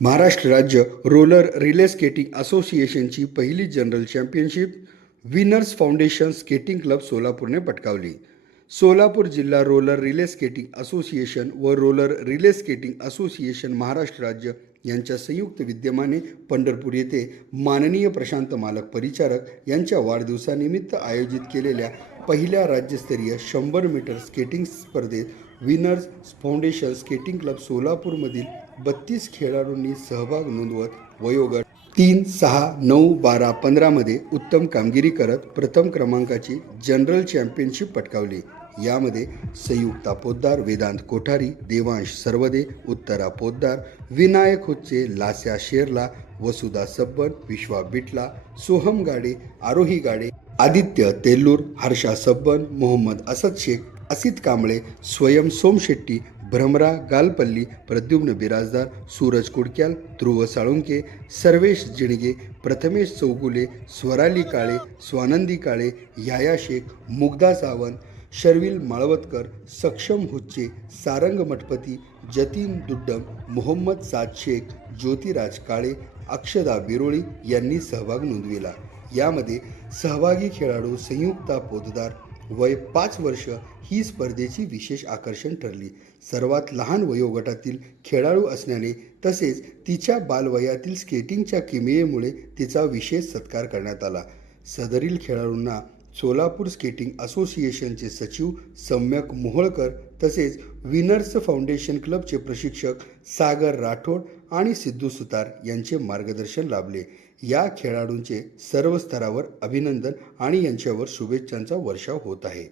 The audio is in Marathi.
महाराष्ट्र राज्य रोलर रिले स्केटिंग असोसिएशनची पहिली general championship winners foundation skating club सोलापूरने पटकावली. सोलापूर जिल्हा रोलर रिले स्केटिंग असोसिएशन व roller relay skating association Maharashtra राज्य यांच्या संयुक्त विद्यमाने पंढरपूर येथे माननीय प्रशांत मालक परिचारक यांच्या वाढदिवसानिमित्त आयोजित केलेल्या पहिल्या राज्यस्तरीय 100 मीटर स्केटिंग स्पर्धेत विनर्स फाउंडेशन स्केटिंग क्लब सोलापूरमधील 32 खेळाडूंनी सहभाग नोंदवत वयोगट 3, 6, 9, 12, 15 मध्ये उत्तम कामगिरी करत प्रथम क्रमांकाची जनरल चॅम्पियनशिप पटकावली. यामध्ये संयुक्ता पोद्दार, वेदांत कोठारी, देवांश सर्वदे, उत्तरा पोद्दार, विनायक हुच्चे, लास्या शेरला, वसुधा सब्बन, विश्वा बिटला, सोहम गाडे, आरोही गाडे, आदित्य तेल्लूर, हर्षा सब्बन, मोहम्मद असद शेख, असित कांबळे, स्वयं सोमशेट्टी, भ्रमरा गालपल्ली, प्रद्युम्न बिराजदार, सूरज कुडक्याल, ध्रुव साळुंके, सर्वेश जिणगे, प्रथमेश चौगुले, स्वराली काळे, स्वानंदी काळे, याया शेख, मुग्धा सावंत, शर्विल माळवतकर, सक्षम हुच्चे, सारंग मठपती, जतीन दुड्डम, मोहम्मद साद शेख, ज्योतिराज काळे, अक्षदा बिरोळी यांनी सहभाग नोंदविला. यामध्ये सहभागी खेळाडू संयुक्ता पोद्दार वय 5 वर्ष ही स्पर्धेची विशेष आकर्षण ठरली. सर्वात लहान वयोगटातील खेळाडू असण्याने तसेच तिच्या बालवयातील स्केटिंगच्या किमयेमुळे तिचा विशेष सत्कार करण्यात आला. सदरील खेळाडूंना सोलापूर स्केटिंग असोसिएशनचे सचिव सम्यक मोहोळकर तसेच विनर्स फाउंडेशन क्लबचे प्रशिक्षक सागर राठोड आणि सिद्धू सुतार यांचे मार्गदर्शन लाभले. या खेळाडूंचे सर्व स्तरावर अभिनंदन आणि यांच्यावर शुभेच्छांचा वर्षाव होत आहे.